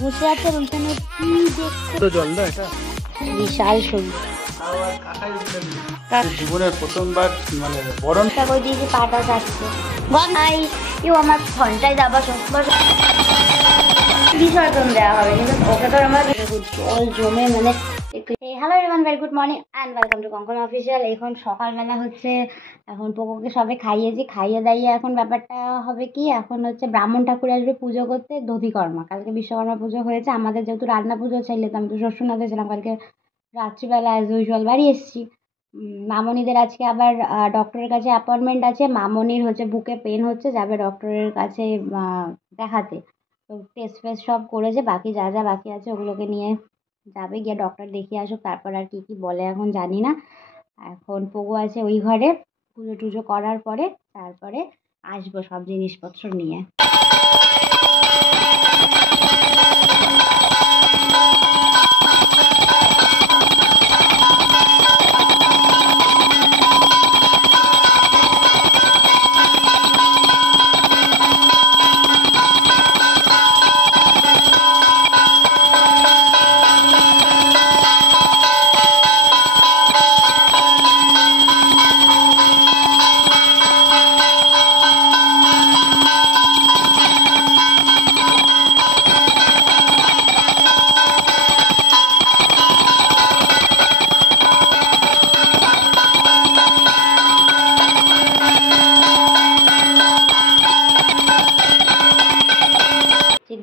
বসে আছে আর ওইখানে কি দেখছে তো জল না এটা বিশাল সুন্দর। জীবনের প্রথমবার মানে বরণটা করে দিয়েছি, পাটা যাচ্ছে আমার ঘন্টায় যাবার বিসর্জন দেওয়া হবে, কিন্তু ওকে তো আমরা জল জমে মানে। Hello everyone, very good morning and welcome to Kankan official. এখন সকালবেলা হচ্ছে, এখন পোকোকে সবে খাইয়েছি, খাইয়ে দাইয়ে এখন ব্যাপারটা হবে কি, এখন হচ্ছে ব্রাহ্মণ ঠাকুর আসবে পুজো করতে, দধিকর্মা। কালকে বিশ্বকর্মা পুজো হয়েছে আমাদের, যেহেতু রান্না পুজো চাইলে তো আমি তো শ্বশুরনাথে ছিলাম, কালকে রাত্রিবেলা অ্যাজ ইউজুয়াল বাড়ি এসেছি। মামনিদের আজকে আবার ডক্টরের কাছে অ্যাপয়েন্টমেন্ট আছে। মামনির হচ্ছে বুকে পেন হচ্ছে, যাবে ডক্টরের কাছে দেখাতে। তো টেস্ট ফেস্ট সব করেছে, বাকি যা যা বাকি আছে ওগুলোকে নিয়ে যাবে, গিয়ে ডক্টর দেখিয়ে আসুক, তারপর আর কি কি বলে এখন জানি না। এখন পোগো আছে ওই ঘরে, পুজো টুজো করার পরে তারপরে আসবো সব জিনিসপত্র নিয়ে।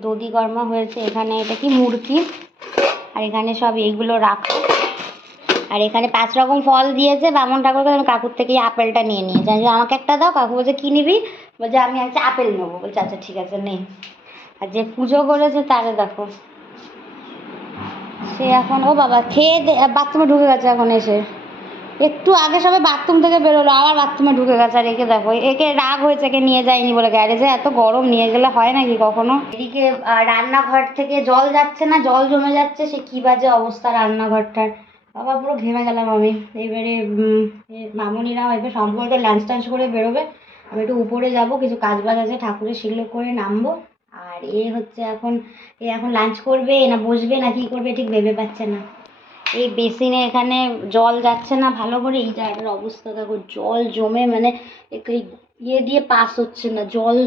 দধিকর্মা হয়েছে, এখানে এটা কি মূর্তি, আর এখানে সব এইগুলো রাখো, আর এখানে 5 রকম ফল দিয়েছে বামন ঠাকুরকে। আমি কাকুর থেকে আপেলটা নিয়ে নিয়েছি, যে আমাকে একটা দাও। কাকু বলছে কি নিবি, বলছে আমি একটা আপেল নেবো। বলছে আচ্ছা ঠিক আছে নে। আর যে পুজো করেছে তারে দেখো, সে এখন ও বাবা খেয়ে বাথরুমে ঢুকে গেছে। এখন এসে একটু আগে সবে বাথরুম থেকে বেরোলো, আবার বাথরুমে ঢুকে গেছে। আর একে দেখো, একে রাগ হয়েছে, একে নিয়ে যায়নি বলে গ্যারেজে। এত গরম, নিয়ে গেলে হয় নাকি কখনো। এদিকে রান্নাঘর থেকে জল যাচ্ছে না, জল জমে যাচ্ছে। সে কি বাজে অবস্থা রান্নাঘরটার, বাবা পুরো ঘেমে গেলাম আমি। এবারে মামনিরা হয়তো সম্পর্কে লাঞ্চ টাঞ্চ করে বেরোবে, আমি একটু উপরে যাব, কিছু কাজ বাজ আছে, ঠাকুরের সেগুলো করে নামবো। আর হচ্ছে এখন এখন লাঞ্চ করবে না বসবে না কি করবে ঠিক ভেবে পাচ্ছে না। এই বেসিনে এখানে জল যাচ্ছে না ভালো করে, এই জায়গাটার অবস্থা দেখো, জল জমে মানে ইয়ে দিয়ে পাস হচ্ছে না, জল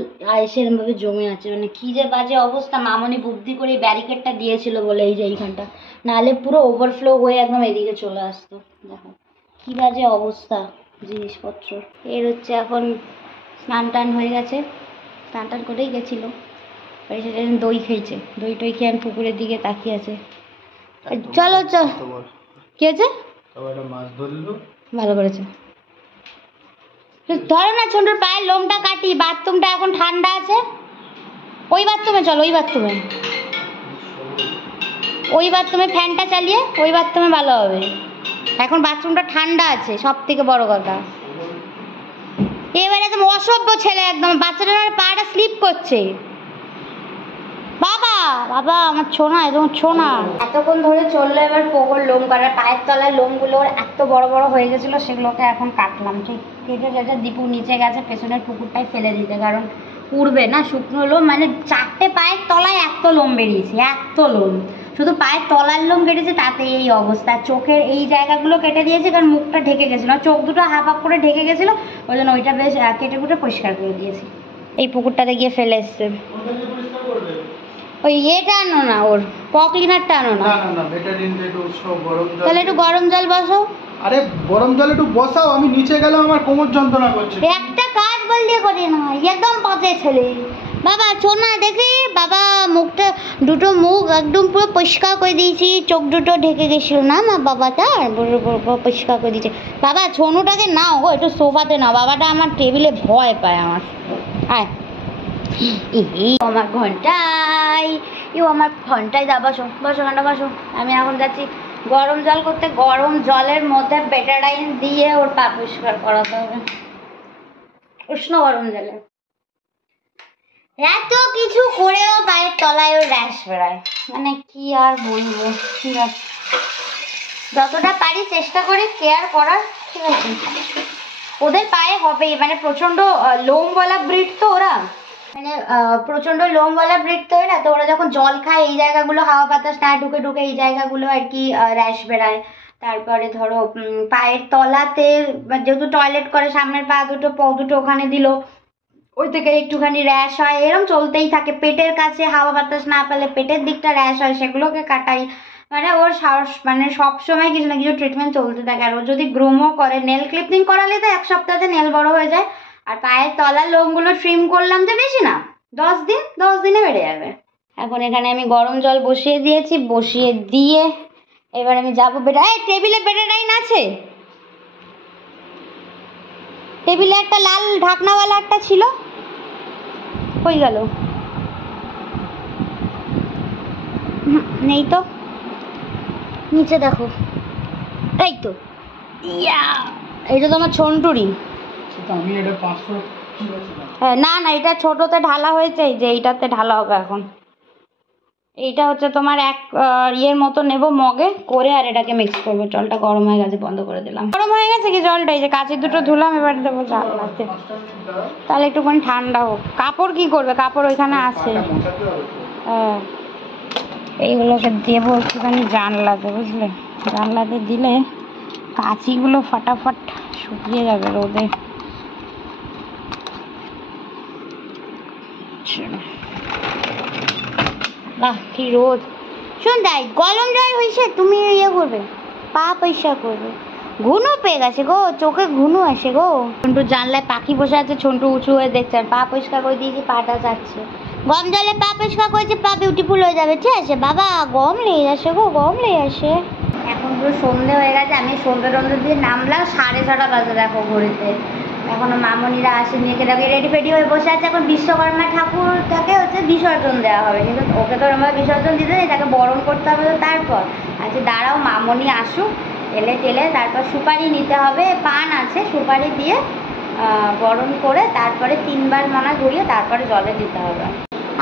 এসে এরমভাবে জমে আছে, মানে কি যে বাজে অবস্থা। মামনি বুদ্ধি করে ব্যারিকেডটা দিয়েছিল বলে এই যে এইখানটা, নাহলে পুরো ওভারফ্লো হয়ে একদম এদিকে চলে আসতো। দেখো কি বাজে অবস্থা জিনিসপত্র। হচ্ছে এখন স্নান টান হয়ে গেছে, স্নান টান করেই গেছিলো, সেটা দই খেয়েছে, দই টই খেয়ে আমি পুকুরের দিকে তাকিয়ে আছে। চলো চল, কি আছে ভালো করেছে, ধরো না ছোটর পায়ের লোমটা কাটি। বাথরুমটা এখন ঠান্ডা আছে, ওই বাথরুমে চলো, ওই বাথরুমে ফ্যানটা চালিয়ে ওই বাথরুমে ভালো হবে। এখন বাথরুমটা ঠান্ডা আছে, সব থেকে বড় কথা। এবারে একদম অসভ্য ছেলে, একদম বাচ্চাটার পাটা স্লিপ করছে। বাবা বাবা আমার ছোনা, একদম ছোনা। এতক্ষণ ধরে চললো এবার পোগোর লোম কাটার, পায়ের তলায় লোমগুলো এত বড় বড় হয়ে গেছিলো, সেগুলোকে এখন কাটলাম। ঠিক কেটে কেটে দীপু নিচে গেছে পেছনের পুকুরটাই ফেলে দিতে, কারণ উড়বে না শুকনো লোম। মানে 4টে পায়ের তলায় এত লোম বেরিয়েছে, এত লোম। শুধু পায়ের তলার লোম কেটেছে, তাতে এই অবস্থা। চোখের এই জায়গাগুলো কেটে দিয়েছে, কারণ মুখটা ঢেকে গেছিলো, চোখ দুটো হাফ হাফ করে ঢেকে গেছিলো, ওই জন্য ওইটা বেশ কেটে কুটে পরিষ্কার করে দিয়েছি। এই পুকুরটাতে গিয়ে ফেলে এসছে। ওই এটা আনো না, ওর পক ক্লিনারটা আনো না। তাহলে একটু গরম জল বসাও। আরে গরম জল একটু বসাও, আমি নিচে গেলাম, আমার কোমর যন্ত্রণা করছে। একটা কাজ বললে করে না, একদম বাজে ছেলে। বাবা ছোনা দেখি, বাবা মুখটা দুটো মুখ একদম পুরো পরিষ্কার করে দিয়েছি, চোখ দুটো ঢেকে গেছিল না মা, বাবাটা পরিষ্কার করে দিয়েছে। বাবা ছোনুটাকে নাও গো, একটু সোফাতে নাও, বাবাটা আমার টেবিলে ভয় পায় আমার। আয় আমার ঘন্টায়, আমার ঘন্টায় যাবো, বসো ঘন্টা বসো। আমি এখন যাচ্ছি গরম জল করতে, গরম জলের মধ্যে বেটাডাইন দিয়ে ওর পা পরিষ্কার করাতে হবে, উষ্ণ গরম জলে। এত কিছু করেও পায়ের তলায় ওর র্যাশ বেড়ায়, মানে কি আর বলবো। ঠিক আছে, যতটা পারি চেষ্টা করি কেয়ার করার, ঠিক আছে। ওদের পায়ে হবেই, মানে প্রচন্ড লোমওয়ালা ব্রিড তো ওরা, মানে প্রচন্ড লোমওয়ালা ব্রিড তো না, তো ওরা যখন জল খায় এই জায়গাগুলো হাওয়া বাতাস না ঢুকে ঢুকে এই জায়গাগুলো আর কি র্যাশ বেরায়। তারপরে ধরো পায়ের তলাতে যেহেতু টয়লেট করে সামনের পা দুটো ওখানে দিল, ওই থেকে একটুখানি র্যাশ হয়, এরকম চলতেই থাকে। পেটের কাছে হাওয়া বাতাস না পেলে পেটের দিকটা র্যাশ হয়, সেগুলোকে কাটাই। মানে ওর সাহস মানে সবসময় কিছু না কিছু ট্রিটমেন্ট চলতে থাকে। আর ও যদি গ্রোমও করে, নেল ক্লিপিং করালে তো 1 সপ্তাহতে নেল বড় হয়ে যায়। আর পায়ের তলার লোমগুলো ট্রিম করলাম যে বেশি না, 10 দিনে বেড়ে যাবে। এখন এখানে আমি গরম জল বসিয়ে দিয়েছি, বসিয়ে দিয়ে এবার আমি যাবো বেটা। এই টেবিলে বেটাডাইন আছে? টেবিলে একটা লাল ঢাকনাওয়ালা একটা ছিল, কই গেল? নেই তো, নিচে দেখো। এই তো, ইয়া, এটা তো আমার ছন্টুরি। আমি এটা 500 হ্যাঁ, না না, এটা ছোটতে ঢালা হয়েছে, এই যে এইটাতে ঢালা হবে এখন। এইটা হচ্ছে তোমার ইয়ের মতো নেব মগে করে, আর এটাকে মিক্স করবো। জলটা গরম হয়ে গেছে, বন্ধ করে দিলাম। গরম হয়ে গেছে কি জলটা? এই যে কাঁচি দুটো ধুলাম, এবার দেবো জানলাতে, তাহলে একটুখানি ঠান্ডা হোক। কাপড় কি করবে? কাপড় ওইখানে আছে। হ্যাঁ, এইগুলোকে দেবো একটুখানি জানলাতে, বুঝলে? জানলাতে দিলে কাঁচিগুলো ফাটাফাট শুকিয়ে যাবে রোদে। বাহ, কি রোদ! শোন তাই, গরম জল হয়েছে, তুমি ইয়ে করবে, পা পরিষ্কার করবে। ঘুনো পেয়ে গেছে গো, চোখে ঘুনো আসে গো। ছন্টু জানলায় পাখি বসে আছে, ছন্টু উঁচু হয়ে দেখছে, আর পা পরিষ্কার করে দিয়েছি, পাটা যাচ্ছে। গরম জলে পা পরিষ্কার করেছে, পা বিউটিফুল হয়ে যাবে। ঠিক আছে বাবা, গরম লেগে আসে গো, গরম লেগে আসে। এখন পুরো সন্ধে হয়ে গেছে, আমি সন্ধে টন্ধে দিয়ে নামলাম, 6:30 বাজে দেখো ঘড়িতে। এখনো মামনিরা আসেনি, একে দেখো রেডি ফেডি হয়ে বসে আছে। এখন বিশ্বকর্মা ঠাকুরটাকে হচ্ছে বিসর্জন দেওয়া হবে, কিন্তু ওকে তো আমরা বিসর্জন দিতে নেই, তাকে বরণ করতে হবে। তো তারপর আচ্ছা দাঁড়াও, মামনি আসুক, এলে টেলে তারপর সুপারি নিতে হবে, পান আছে, সুপারি দিয়ে বরণ করে তারপরে 3বার মনা ঘুরিয়ে তারপরে জলে দিতে হবে।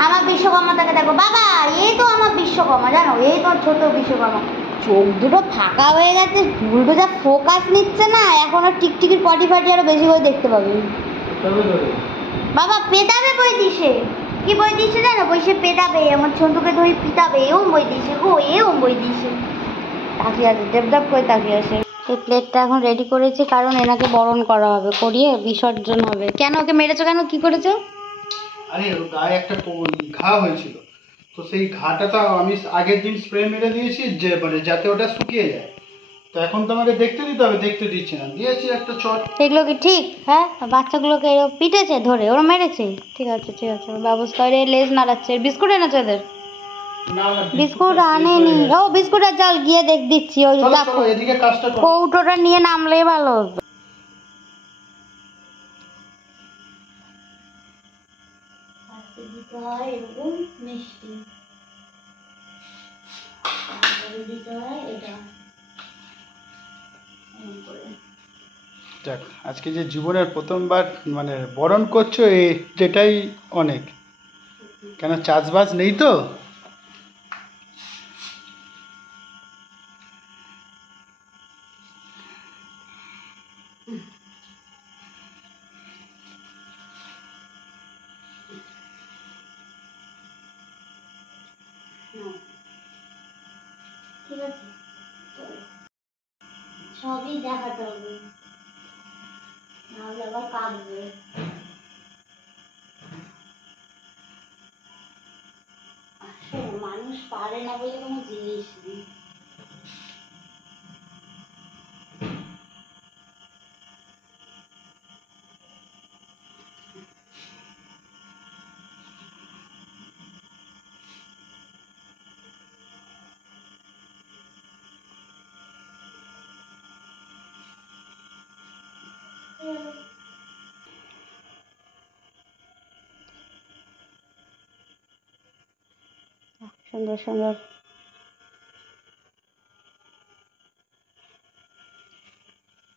আমার বিশ্বকর্মাটাকে দেখো বাবা, এই তো আমার বিশ্বকর্মা, জানো, এই তো ছোট বিশ্বকর্মা। চোখ দুটো ফাঁকা হয়ে গেছে, দুটো যা ফোকাস নিচ্ছে না, এখন আর টিকটিকির পটি ফাটি আরো বেশি করে দেখতে পাবে। বাবা পেটাবে বই দিছে, কি বই দিছে জানো? বইসে পেটাবে, আমার ছন্দুকে ধরে পিটাবে, এও বই দিছে গো, এও বই দিছে। তাকিয়ে আছে, দেবদাব করে তাকিয়ে আছে। এই প্লেটটা এখন রেডি করেছি, কারণ এনাকে বরণ করা হবে, করিয়ে বিসর্জন হবে। কেন ওকে মেরেছো কেন? কি করেছো? আরে ওর গায়ে একটা ঘা হয়েছিল, তো সেই ঘাটা তো আমি আগের দিন স্প্রে মেরে দিয়েছি, যে মানে যাতে ওটা শুকিয়ে যায়। তো এখন তো আমাকে দেখতে দিতে হবে, দেখতে দিচ্ছে না, দিয়েছি একটা চট। এগুলো কি ঠিক? হ্যাঁ, বাচ্চাগুলোকে পিটেছে ধরে, ওরা মেরেছে? ঠিক আছে ঠিক আছে, ব্যবস্থা। রে লেজ নাড়াচ্ছে, বিস্কুট এনেছে ওদের? না না, বিস্কুট আনেনি। ও বিস্কুটের জল গিয়ে দিচ্ছি, ওই চলো চলো এদিকে কাজটা করো। কৌটোটা নিয়ে নামলেই ভালো হতো। দিতে হয় এরকম মিষ্টি, দিতে হয় এটা এরকম করে। যাক, আজকে যে জীবনের প্রথমবার মানে বরণ করছো, যেটাই অনেক। কেন চাষবাস নেই তো? ঠিক আছে, সবই দেখাতে হবে, নাহলে আবার কাঁদবে। আসলে মানুষ পারে না বলে কোনো জিনিস নেই। সুন্দর সুন্দর।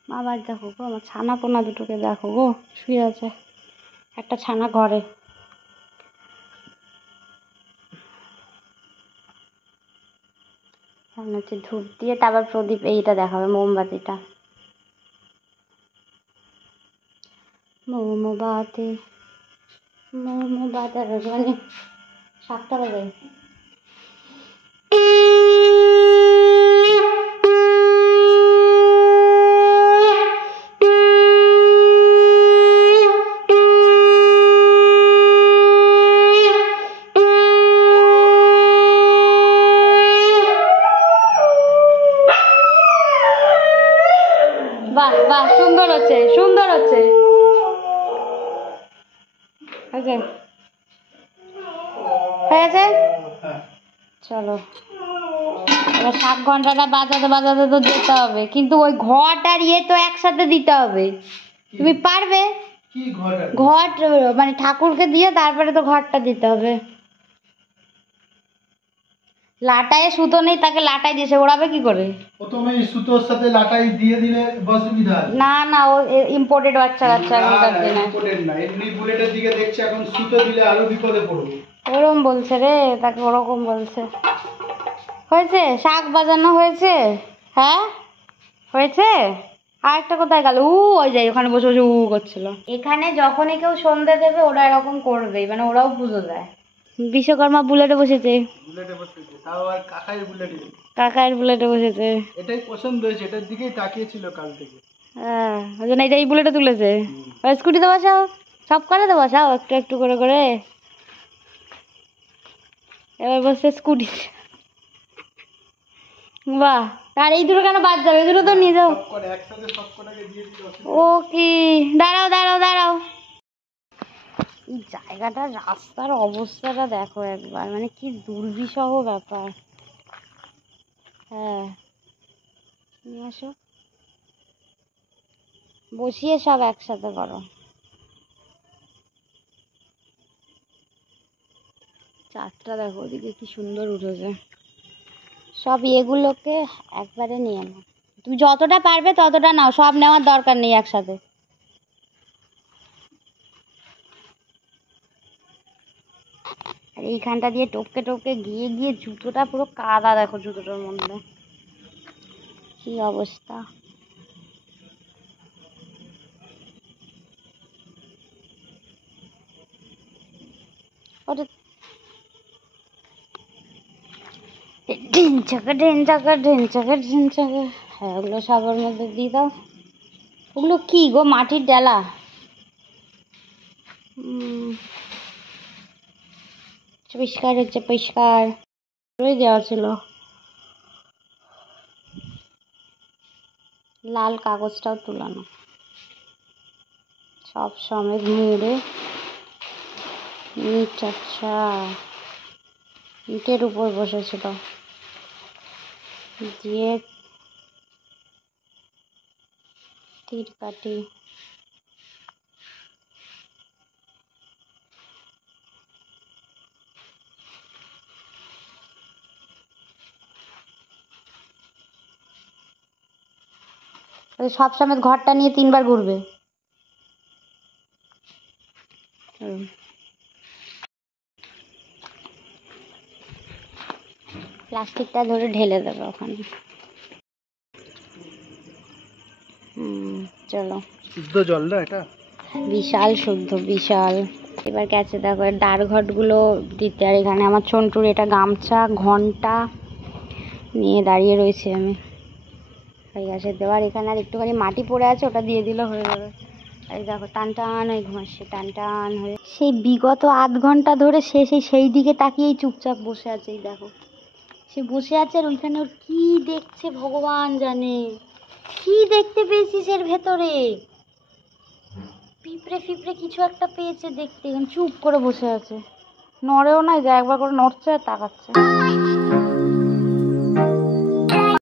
আবার দেখো গো, আমার ছানা পোনা দুটোকে দেখো গো, শুয়ে আছে একটা ছানা ঘরে। হচ্ছে ধূপ দিয়ে তারপর প্রদীপ এইটা দেখাবে, মোমবাতিটা। মোমবাতি মোমো বাজার আছে মানে 7টা বাজে। বাহ বাহ, সুন্দর হচ্ছে, সুন্দর হচ্ছে। হয়েছে হয়েছে, হ্যাঁ চলো এবার শাক ঘন্টাটা বাজাতে বাজাতে তো যেতে হবে, কিন্তু ওই ঘট আর ইয়ে তো একসাথে দিতে হবে। তুমি পারবে? কি ঘর আর? ঘট মানে ঠাকুরকে দিয়ে তারপরে তো ঘরটা দিতে হবে। লাটায় সুতো নেই, তাকে লাটাই দিয়ে সে ওড়াবে কি করে? প্রথমে সুতোর সাথে লাটাই দিয়ে দিলে অসুবিধা আছে। না না, ও ইম্পোর্টেড বাচ্চা কাচ্চা এখনকার দিনে। ইম্পর্টেন্ট না, এমনি বুলেটের দিকে দেখছি এখন সুতো দিলে আরো বিপদে পড়বো। ওরকম বলছে রে, তাকে ওরকম বলছে। হয়েছে, শাক বাজানো হয়েছে। হ্যাঁ হয়েছে। আর একটা কোথায় গেল? ওই যাই ওখানে বসে বসে করছিল। এখানে যখনই কেউ সন্ধে দেবে ওরা এরকম করবেই, মানে ওরাও পুজো দেয়। বিশ্বকর্মা বুলেটে বসেছে। বুলেটে বসেছে, তাও আর কাকাই বুলেটে। কাকার বুলেটে বসেছে। এটাই পছন্দ হয়েছে, এটার দিকেই তাকিয়েছিল কাল থেকে। হ্যাঁ, ওই জন্য এই বুলেটে তুলেছে। স্কুটিতে বসাও, সব কলেতে বসাও একটু একটু করে করে। এবার বসছে স্কুটি। বাহ, আর এই দুটো কেন বাদ যাবে? এই দুটো তো নিয়ে যাও। একসাথে সবকটাকে দিয়ে দিল। ও কি, দাঁড়াও দাঁড়াও দাঁড়াও। এই জায়গাটার রাস্তার অবস্থাটা দেখো একবার, মানে কি দুর্বিষহ ব্যাপার। হ্যাঁ নিয়ে আসো, বসিয়ে সব একসাথে করো। চাঁদটা দেখো ওদিকে কি সুন্দর উঠেছে। সব এগুলোকে একবারে নিয়ে নাও, তুমি যতটা পারবে ততটা নাও, সব নেওয়ার দরকার নেই একসাথে। আর এইখানটা দিয়ে টপকে টপকে গিয়ে গিয়ে জুতোটা পুরো কাদা, দেখো জুতোটার মধ্যে কি অবস্থা। ওটা ঢিন চাকা ঢিন চাকা ঢিন চাকা ঢিন চাকা। হ্যাঁ ওগুলো সবার মধ্যে দিয়ে দাও। ওগুলো কি গো, মাটির ডালা? পরিষ্কার হচ্ছে, পরিষ্কার দেওয়া ছিল। লাল কাগজটাও তুলানো, সব সমেত মুড়ে ইট। আচ্ছা, ইটের উপর বসেছিল দিয়ে তীর কাটি। সব সমেত ঘরটা নিয়ে 3বার ঘুরবে। প্লাস্টিকটা ধরে ঢেলে দেবে ওখানে। চলো, শুদ্ধ জল না এটা? বিশাল শুদ্ধ, বিশাল। এবার গেছে দেখো দাঁড় ঘটগুলো দিতে। আর এখানে আমার ছন্টুর এটা গামছা ঘন্টা নিয়ে দাঁড়িয়ে রয়েছে আমি। হয়ে গেছে দেওয়ার। এখানে আর একটুখানি মাটি পড়ে আছে, ওটা দিয়ে দিলে হয়ে যাবে। এই দেখো টান টান হয়ে ঘুমাচ্ছে, টান টান হয়ে। সেই বিগত আধ ঘন্টা ধরে সেই দিকে তাকিয়েই চুপচাপ বসে আছে। এই দেখো সে বসে আছে, আর ওইখানে ওর কি দেখছে ভগবান জানে। কি দেখতে পেয়েছিস এর ভেতরে? পিঁপড়ে ফিপড়ে কিছু একটা পেয়েছে দেখতে, চুপ করে বসে আছে, নড়েও না, যা একবার করে নড়ছে আর তাকাচ্ছে।